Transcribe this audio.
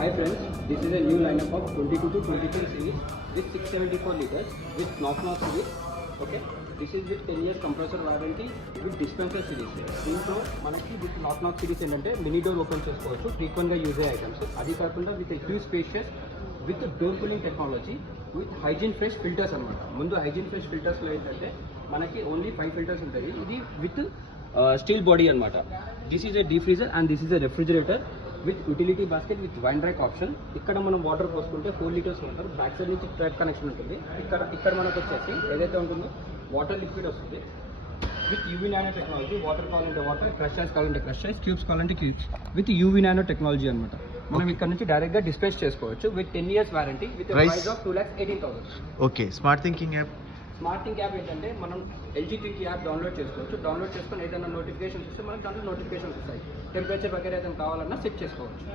Hi friends, this is a new lineup of 22 to 23 series with 674 liters with knock series. Okay, this is with 10 years compressor warranty with dispenser series. దీంట్లో మనకి with knock series ఏంటంటే mini door open చేసుకోవచ్చు, ఫ్రీక్వెంట్గా use అయ్యే items. అది కాకుండా with huge spacious with door cooling technology with hygiene fresh filters అనమాట. ముందు హైజీన్ ఫ్రెష్ ఫిల్టర్స్లో ఏంటంటే మనకి ఓన్లీ 5 ఫిల్టర్స్ ఉంటుంది. ఇది విత్ స్టీల్ బాడీ అనమాట. This is a deep freezer and this is a refrigerator with utility basket with wine rack option. ఇక్కడ మనం water పోసుకుంటే 4 లీటర్స్ వాటర్, బ్యాక్ సైడ్ నుంచి ట్రాప్ కనెక్షన్ ఉంటుంది. ఇక్కడ మనకు వచ్చేసి ఏదైతే ఉంటుందో వాటర్ లిక్విడ్ వస్తుంది with UV nano technology. Water కావాలంటే వాటర్, క్రష్ ఐస్ కావాలంటే క్రష్ ఐస్, క్యూబ్స్ కావాలంటే cubes with UV nano technology అనమాట. మనం ఇక్కడ నుంచి డైరెక్ట్గా డిస్పాచ్ చేసుకోవచ్చు with 10 years warranty with price of 2,18,000. Okay, smart thinking app. Smart think app ఏంటంటే మనం ఎల్జీ థింక్ యాప్ డౌన్లోడ్ చేసుకోవచ్చు. డౌన్లోడ్ చేసుకొని ఏదైనా నోటిఫికేషన్స్ వస్తే మనకు దాంట్లో నోటిఫికేషన్స్ వస్తాయి. టెంపరేచర్ వగేరా ఏదైనా కావాలన్నా సెట్ చేసుకోవచ్చు.